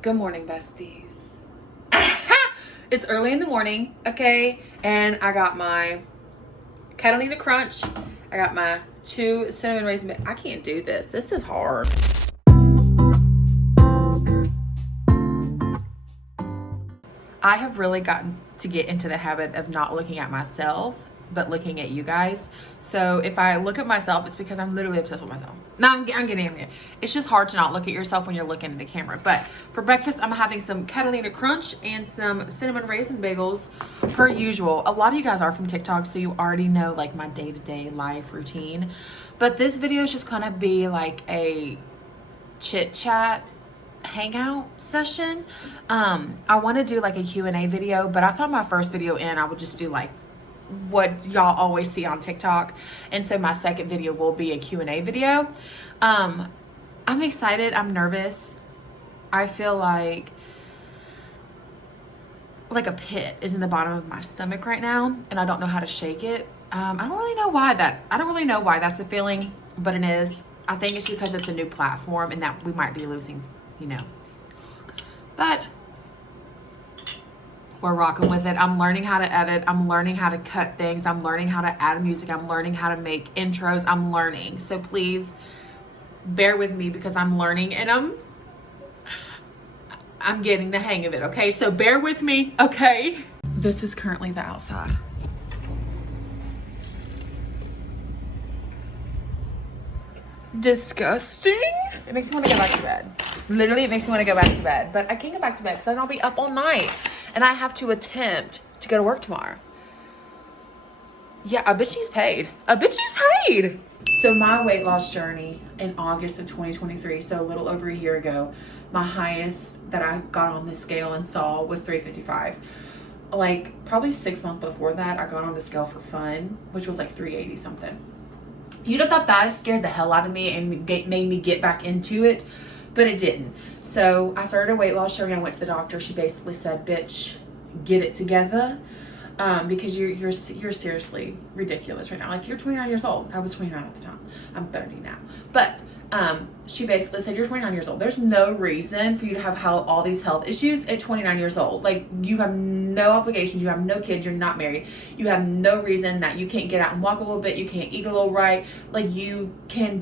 Good morning, besties. It's early in the morning, okay? And I got my Catalina Crunch. I got my 2 cinnamon raisin. I can't do this. This is hard. I have really gotten to get into the habit of not looking at myself, but looking at you guys. So if I look at myself, it's because I'm literally obsessed with myself. No, I'm kidding. It's just hard to not look at yourself when you're looking at the camera. But for breakfast, I'm having some Catalina Crunch and some cinnamon raisin bagels per usual. A lot of you guys are from TikTok, so you already know like my day-to-day life routine. But this video is just gonna be like a chit chat hangout session. I want to do like a Q&A video, but I thought my first video I would just do like what y'all always see on TikTok, and so my second video will be a Q&A video. I'm excited. I'm nervous. I feel like a pit is in the bottom of my stomach right now, and I don't know how to shake it. I don't really know why that's a feeling, but it is. I think it's because it's a new platform and that we might be losing, but we're rocking with it. I'm learning how to edit. I'm learning how to cut things. I'm learning how to add music. I'm learning how to make intros. I'm learning. So please bear with me because I'm learning and I'm getting the hang of it, okay? So bear with me, okay? This is currently the outside. Disgusting. It makes me want to go back to bed. Literally, it makes me want to go back to bed. But I can't go back to bed because then I'll be up all night. And I have to attempt to go to work tomorrow. Yeah, I bet she's paid. So my weight loss journey in August of 2023, so a little over a year ago, my highest that I got on the scale and saw was 355. Like probably 6 months before that, I got on the scale for fun, which was like 380 something. You'd have thought that scared the hell out of me and made me get back into it, but it didn't. So I started a weight loss journey. I went to the doctor. She basically said, bitch, get it together, because you're seriously ridiculous right now. Like, you're 29 years old. I was 29 at the time. I'm 30 now. But she basically said, you're 29 years old. There's no reason for you to have all these health issues at 29 years old. Like, you have no obligations. You have no kids. You're not married. You have no reason that you can't get out and walk a little bit. You can't eat a little right. Like, you can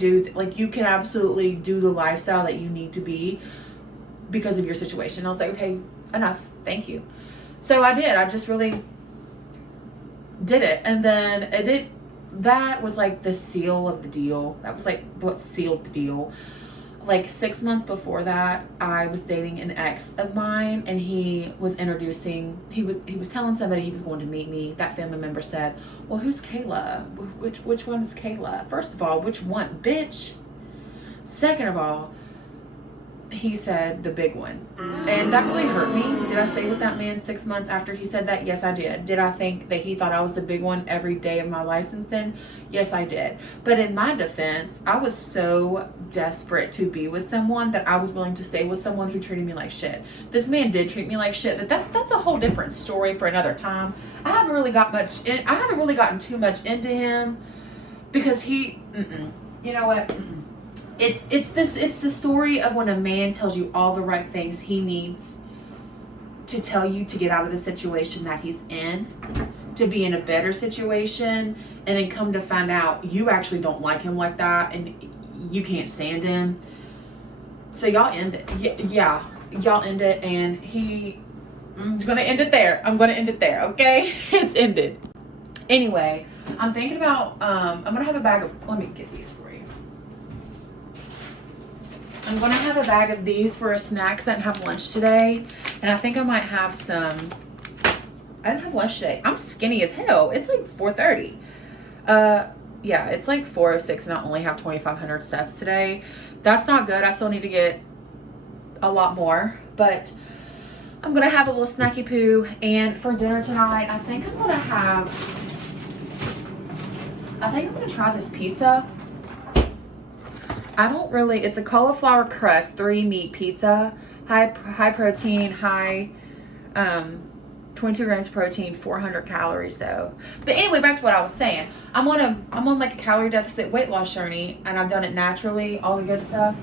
absolutely do the lifestyle that you need to be because of your situation. I was like, okay, enough. Thank you. So I did. I just really did it. And then that was like the seal of the deal. That was like what sealed the deal. Like 6 months before that, I was dating an ex of mine, and he was telling somebody he was going to meet me. That family member said, well, who's Kayla? Which one is Kayla? First of all, which one, bitch? Second of all, he said the big one. And that really hurt me. Did I stay with that man 6 months after he said that? Yes, I did. Did I think that he thought I was the big one every day of my life since then? Yes, I did. But in my defense, I was so desperate to be with someone that I was willing to stay with someone who treated me like shit. This man did treat me like shit, but that's a whole different story for another time. I haven't really gotten too much into him because you know what? It's the story of when a man tells you all the right things he needs to tell you to get out of the situation that he's in, to be in a better situation, and then come to find out you actually don't like him like that and you can't stand him. So y'all end it. Yeah, y'all end it, and I'm gonna end it there. Okay? It's ended. Anyway, I'm thinking about I'm gonna have a bag of, let me get these for you. I'm going to have a bag of these for a snack because I didn't have lunch today. And I think I might have some. I didn't have lunch today. I'm skinny as hell. It's like 4:30. Yeah, it's like 4:06 and I only have 2,500 steps today. That's not good. I still need to get a lot more. But I'm going to have a little snacky poo. And for dinner tonight, I think I'm going to try this pizza. It's a cauliflower crust, 3 meat pizza, high protein, 22 grams of protein, 400 calories though. But anyway, back to what I was saying. I'm on like a calorie deficit weight loss journey, and I've done it naturally, all the good stuff,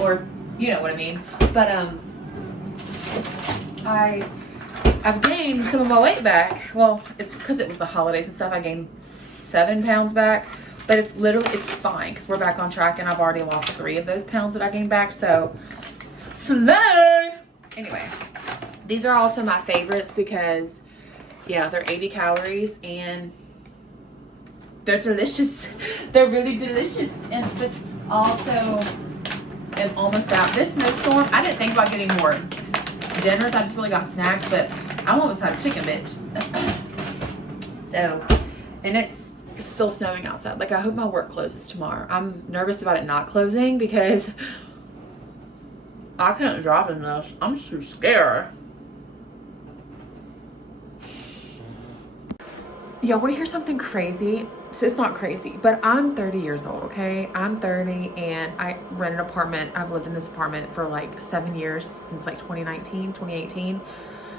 or you know what I mean. But I've gained some of my weight back. Well, it's because it was the holidays and stuff. I gained 7 pounds back, but it's fine because we're back on track and I've already lost 3 of those pounds that I gained back. So, slay! Anyway, these are also my favorites because, yeah, they're 80 calories and they're delicious. They're really delicious. And but also, I'm almost out. This Snowstorm, I didn't think about getting more dinners. I just really got snacks, but I almost had a chicken, bitch. So, and it's still snowing outside. Like, I hope my work closes tomorrow. I'm nervous about it not closing because I can't drive in this. I'm so scared. Y'all want to hear something crazy? So it's not crazy, but I'm 30 years old, okay? I'm 30 and I rent an apartment. I've lived in this apartment for like 7 years, since like 2018.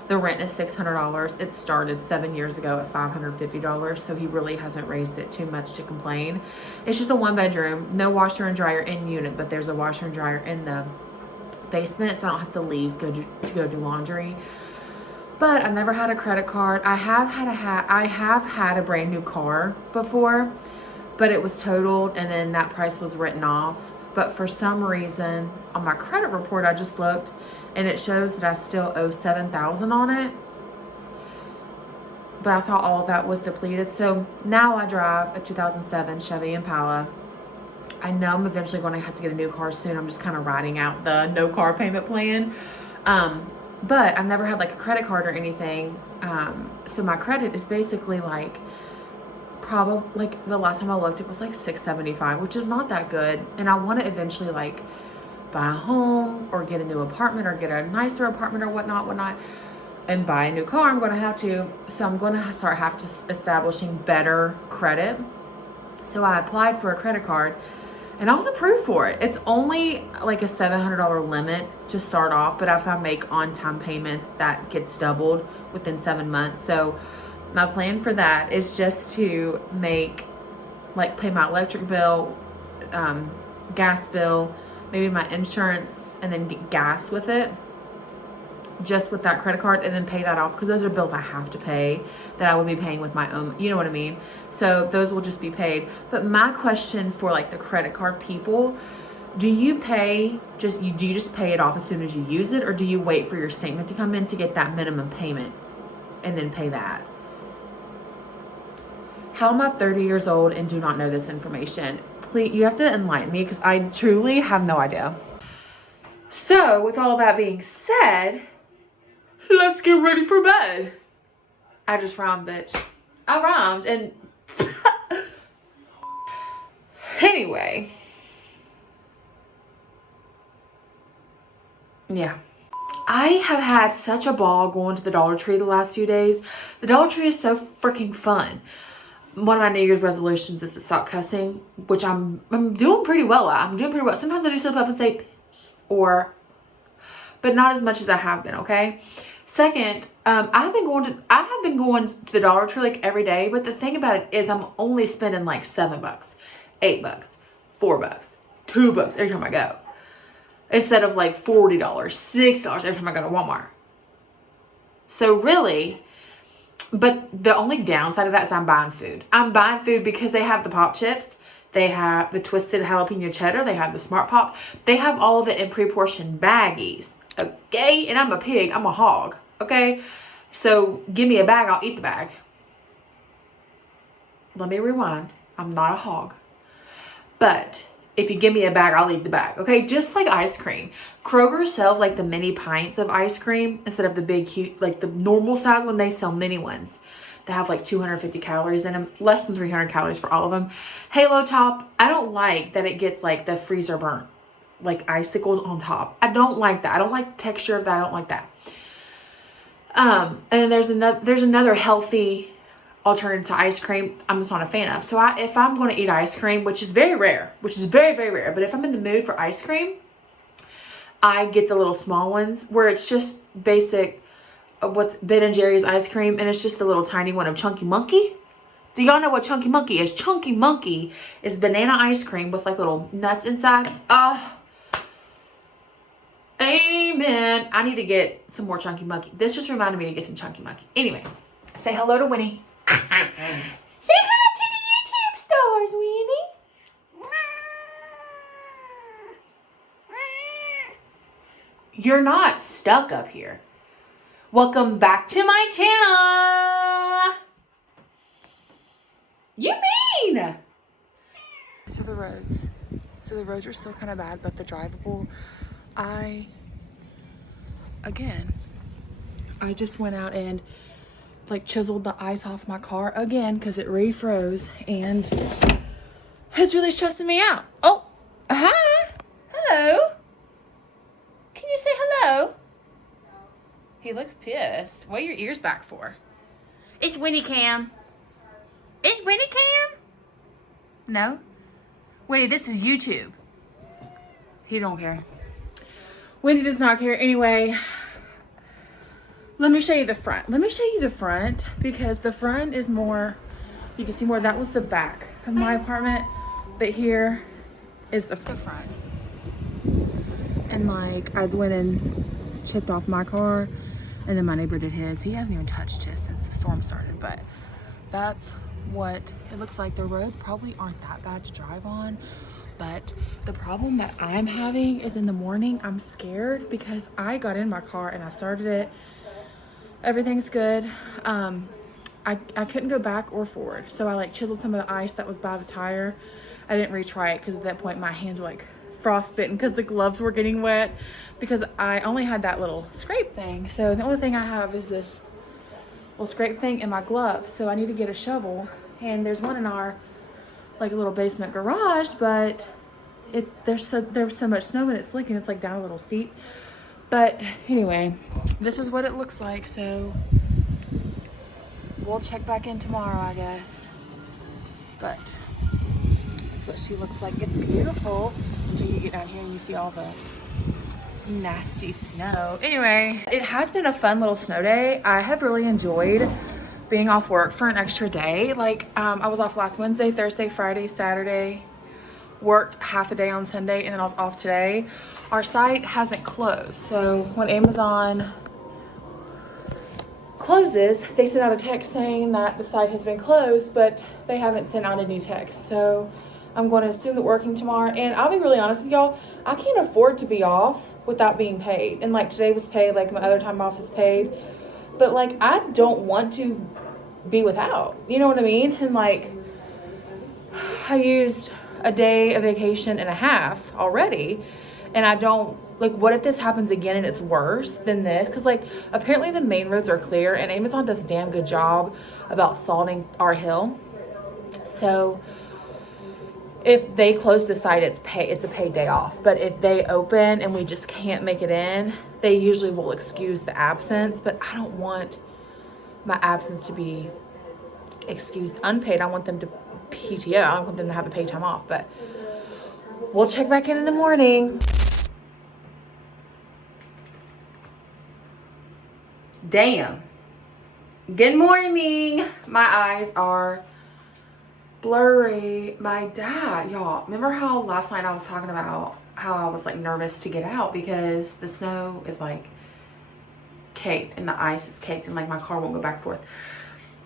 The rent is $600. It started 7 years ago at $550, so he really hasn't raised it too much to complain. It's just a 1-bedroom, no washer and dryer in unit, but there's a washer and dryer in the basement, so I don't have to leave to go do laundry. But I've never had a credit card. I have had a brand new car before, but it was totaled and then that price was written off. But for some reason on my credit report, I just looked and it shows that I still owe $7,000 on it. But I thought all of that was depleted. So now I drive a 2007 Chevy Impala. I know I'm eventually going to have to get a new car soon. I'm just kind of riding out the no car payment plan. But I've never had like a credit card or anything. So my credit is basically like, probably like the last time I looked, it was like 675, which is not that good. And I want to eventually like buy a home or get a new apartment or get a nicer apartment or whatnot, and buy a new car. I'm going to have to. So I'm going to start establishing better credit. So I applied for a credit card. And I was approved for it. It's only like a $700 limit to start off, but if I make on-time payments, that gets doubled within 7 months. So my plan for that is just to pay my electric bill, gas bill, maybe my insurance, and then get gas with it, just with that credit card, and then pay that off because those are bills I have to pay that I would be paying with my own, you know what I mean? So those will just be paid. But my question for like the credit card people, do you just pay it off as soon as you use it, or do you wait for your statement to come in to get that minimum payment and then pay that? How am I 30 years old and do not know this information? Please, you have to enlighten me because I truly have no idea. So with all that being said, let's get ready for bed. I just rhymed, bitch. I rhymed and anyway. Yeah. I have had such a ball going to the Dollar Tree the last few days. The Dollar Tree is so freaking fun. One of my New Year's resolutions is to stop cussing, which I'm doing pretty well at. I'm doing pretty well. Sometimes I do slip up and say but not as much as I have been, okay? Second, I have been going to the Dollar Tree like every day, but the thing about it is I'm only spending like $7, $8, $4, $2 every time I go. Instead of like $40, $6 every time I go to Walmart. So really, but the only downside of that is I'm buying food. I'm buying food because they have the pop chips. They have the twisted jalapeno cheddar. They have the smart pop. They have all of it in pre-portioned baggies. Okay? And I'm a pig. I'm a hog. Okay? So give me a bag. I'll eat the bag. Let me rewind. I'm not a hog. But if you give me a bag, I'll eat the bag. Okay? Just like ice cream. Kroger sells like the mini pints of ice cream instead of the big, huge, like the normal size when they sell mini ones. They have like 250 calories in them, less than 300 calories for all of them. Halo Top, I don't like that it gets like the freezer burnt, like icicles on top. I don't like that. I don't like the texture of that. I don't like that. And there's another healthy alternative to ice cream I'm just not a fan of. So if I'm going to eat ice cream, which is very rare, but if I'm in the mood for ice cream, I get the little small ones where it's just basic what's Ben & Jerry's ice cream, and it's just a little tiny one of Chunky Monkey. Do y'all know what Chunky Monkey is? Chunky Monkey is banana ice cream with like little nuts inside. Ain't Amen. I need to get some more Chunky Monkey. This just reminded me to get some Chunky Monkey. Anyway, say hello to Winnie. Say hi to the YouTube stars, Winnie. You're not stuck up here. Welcome back to my channel. You mean? So the roads are still kind of bad, but the drivable. I just went out and like chiseled the ice off my car again because it refroze and it's really stressing me out. Oh, hi. Hello. Can you say hello? He looks pissed. What are your ears back for? It's Winnie Cam. It's Winnie Cam? No? Winnie, this is YouTube. He don't care. Winnie does not care. Anyway, let me show you the front. Let me show you the front because the front is more, you can see more. That was the back of my apartment, but here is the front. And like, I went and chipped off my car and then my neighbor did his. He hasn't even touched his since the storm started, but that's what it looks like. The roads probably aren't that bad to drive on, but the problem that I'm having is in the morning, I'm scared because I got in my car and I started it. Everything's good. I couldn't go back or forward. So I like chiseled some of the ice that was by the tire. I didn't retry it because at that point my hands were like frostbitten because the gloves were getting wet because I only had that little scrape thing. So the only thing I have is this little scrape thing in my glove. So I need to get a shovel, and there's one in our like a little basement garage, but there's so much snow and it's slicking. It's like down a little steep. But anyway, this is what it looks like. So we'll check back in tomorrow, I guess. But that's what she looks like. It's beautiful until you get down here and you see all the nasty snow. Anyway, it has been a fun little snow day. I have really enjoyed being off work for an extra day. Like I was off last Wednesday, Thursday, Friday, Saturday, worked half a day on Sunday, and then I was off today. Our site hasn't closed, so when Amazon closes, they send out a text saying that the site has been closed, but they haven't sent out any text. So I'm going to assume that working tomorrow, and I'll be really honest with y'all, I can't afford to be off without being paid. And like today was paid, like my other time off is paid, but like I don't want to be without, you know what I mean? And like I used a day of vacation and a half already, and I don't like, what if this happens again and it's worse than this? Because like apparently the main roads are clear and Amazon does a damn good job about salting our hill. So if they close the site, it's a paid day off. But if they open and we just can't make it in, they usually will excuse the absence. But I don't want my absence to be excused unpaid. I want them to PTO. I want them to have the paid time off. But we'll check back in the morning. Damn. Good morning. My eyes are blurry. My dad, y'all, remember how last night I was talking about how I was like nervous to get out because the snow is like caked and the ice is caked and like my car won't go back and forth.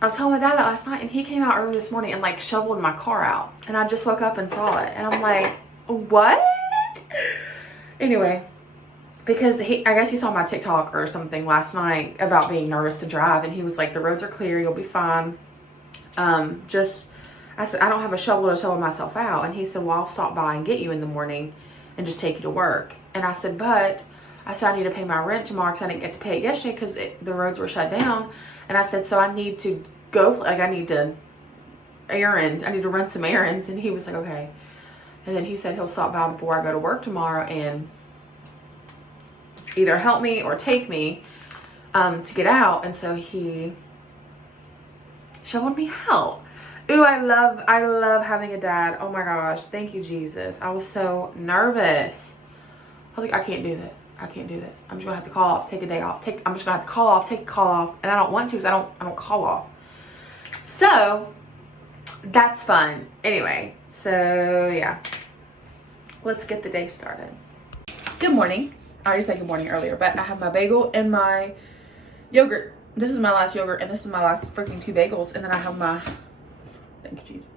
I was telling my dad that last night and he came out early this morning and like shoveled my car out, and I just woke up and saw it and I'm like, what? Anyway, because I guess he saw my TikTok or something last night about being nervous to drive, and he was like, the roads are clear, you'll be fine. I said, I don't have a shovel to shovel myself out. And he said, well, I'll stop by and get you in the morning and just take you to work. And I said, I need to pay my rent tomorrow because I didn't get to pay it yesterday because the roads were shut down. And I said, so I need to go, like I need to run some errands. And he was like, okay. And then he said he'll stop by before I go to work tomorrow and either help me or take me to get out. And so he shoveled me out. Ooh, I love having a dad. Oh my gosh. Thank you, Jesus. I was so nervous. I was like, I can't do this. I can't do this. I'm just gonna have to call off, take a day off. I'm just gonna have to call off, take a call off. And I don't want to because I don't call off. So that's fun. Anyway, so yeah. Let's get the day started. Good morning. I already said good morning earlier, but I have my bagel and my yogurt. This is my last yogurt, and this is my last freaking 2 bagels. And then I have my, thank you, Jesus,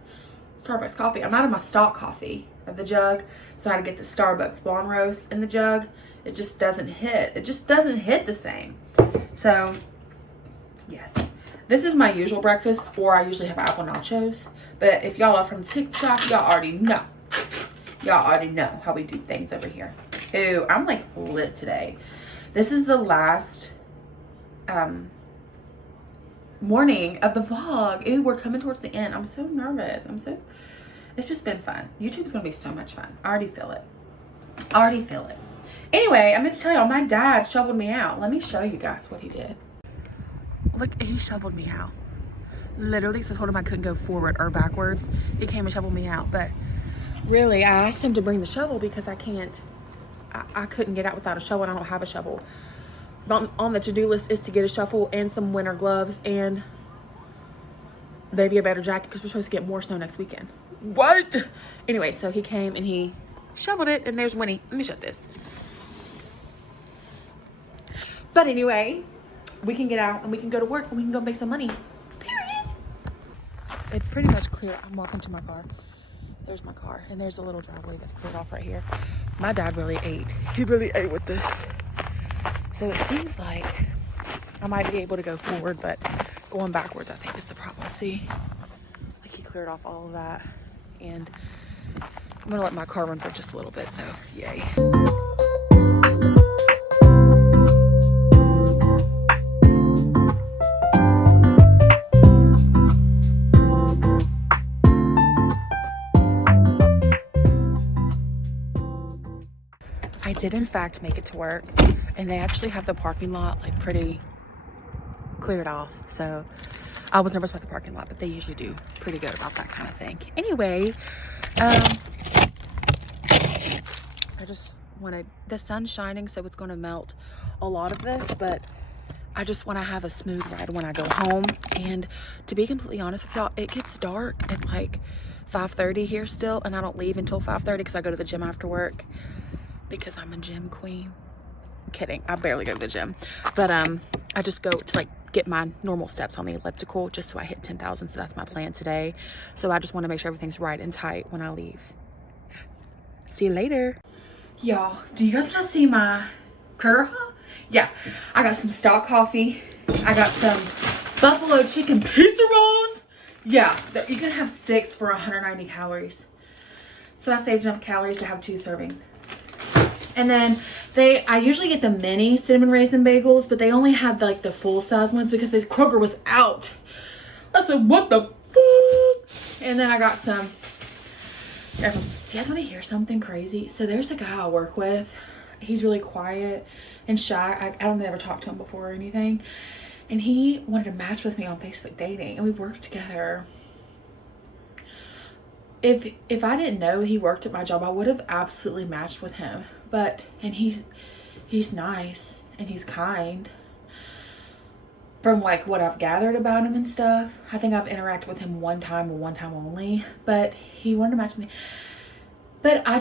Starbucks coffee. I'm out of my stock coffee of the jug, so I had to get the Starbucks blonde roast in the jug. It just doesn't hit. It just doesn't hit the same. So, yes. This is my usual breakfast, or I usually have apple nachos. But if y'all are from TikTok, y'all already know. Y'all already know how we do things over here. Ooh, I'm like lit today. This is the last morning of the vlog. Ooh, we're coming towards the end. I'm so nervous. It's just been fun. YouTube's gonna be so much fun. I already feel it. I already feel it. Anyway, I'm gonna tell y'all, my dad shoveled me out. Let me show you guys what he did. Look, he shoveled me out. Literally, because I told him I couldn't go forward or backwards. He came and shoveled me out. But really, I asked him to bring the shovel because I couldn't get out without a shovel, and I don't have a shovel. But on the to-do list is to get a shovel and some winter gloves and maybe a better jacket because we're supposed to get more snow next weekend. What? Anyway, so he came and he shoveled it, and there's Winnie. Let me shut this. But anyway, we can get out and we can go to work and we can go make some money. Period. It's pretty much clear. I'm walking to my car. There's my car, and there's a little driveway that's cleared off right here. My dad really ate. He really ate with this. So it seems like I might be able to go forward, but going backwards, I think, is the problem. See? Like, he cleared off all of that. And I'm gonna let my car run for just a little bit, so yay. I did in fact make it to work, and they actually have the parking lot like pretty cleared off. So I was nervous about the parking lot, but they usually do pretty good about that kind of thing. Anyway, I just wanted, the sun's shining, so it's going to melt a lot of this, but I just want to have a smooth ride when I go home. And to be completely honest with y'all, it gets dark at like 5:30 here still, and I don't leave until 5:30 because I go to the gym after work because I'm a gym queen. I'm kidding, I barely go to the gym, but I just go to like get my normal steps on the elliptical just so I hit 10,000. So that's my plan today. So I just want to make sure everything's right and tight when I leave. See you later. Y'all, do you guys want to see my Kroger haul? Yeah, I got some stock coffee. I got some buffalo chicken pizza rolls. Yeah, you can have 6 for 190 calories. So I saved enough calories to have 2 servings. And then I usually get the mini cinnamon raisin bagels, but they only have like the full size ones because the Kroger was out. I said, what the fuck? And then I got some. Do you guys want to hear something crazy? So there's a guy I work with. He's really quiet and shy. I don't ever talk to him before or anything. And he wanted to match with me on Facebook dating, and we worked together. If I didn't know he worked at my job, I would have absolutely matched with him. And he's nice and he's kind. From like what I've gathered about him and stuff, I think I've interacted with him one time and one time only. But he wanted to match with me. But I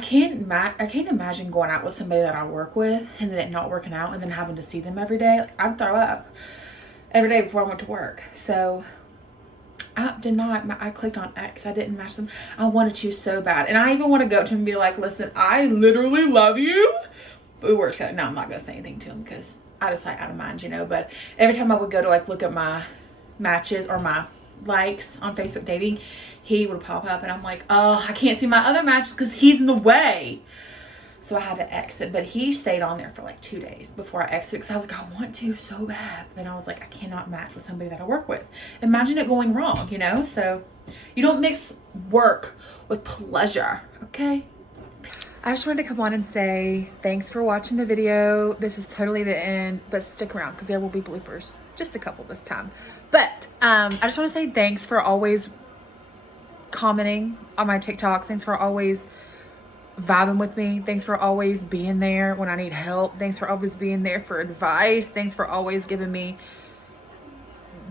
can't imagine going out with somebody that I work with and then it not working out and then having to see them every day. Like, I'd throw up every day before I went to work. So I clicked on X. I didn't match them. I wanted to so bad. And I even want to go to him and be like, listen, I literally love you. But we worked together. No, I'm not going to say anything to him because I just like out of mind, you know. But every time I would go to like look at my matches or my likes on Facebook dating, he would pop up and I'm like, oh, I can't see my other matches because he's in the way. So I had to exit, but he stayed on there for like 2 days before I exited because I was like, I want to so bad. But then I was like, I cannot match with somebody that I work with. Imagine it going wrong, you know? So you don't mix work with pleasure, okay? I just wanted to come on and say thanks for watching the video. This is totally the end, but stick around because there will be bloopers. Just a couple this time. But I just want to say thanks for always commenting on my TikToks. Thanks for always vibing with me. Thanks for always being there when I need help. Thanks for always being there for advice. Thanks for always giving me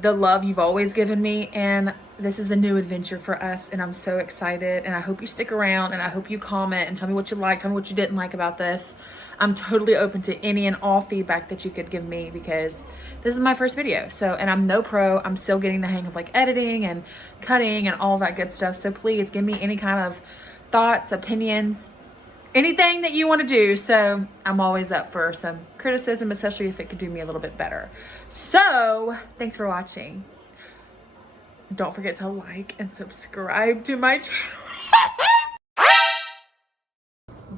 the love you've always given me, and this is a new adventure for us, and I'm so excited, and I hope you stick around, and I hope you comment and tell me what you liked, tell me what you didn't like about this. I'm totally open to any and all feedback that you could give me, because this is my first video. So, and I'm no pro. I'm still getting the hang of like editing and cutting and all that good stuff. So please give me any kind of thoughts, opinions, anything that you want to do. So I'm always up for some criticism, especially if it could do me a little bit better. So thanks for watching. Don't forget to like and subscribe to my channel.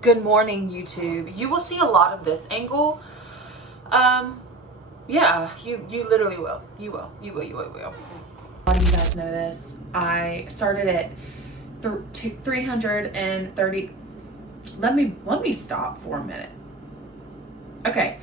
Good morning, YouTube. You will see a lot of this angle. Yeah, you literally will. You will. A lot of you guys know this. I started at 330. Let me stop for a minute. Okay,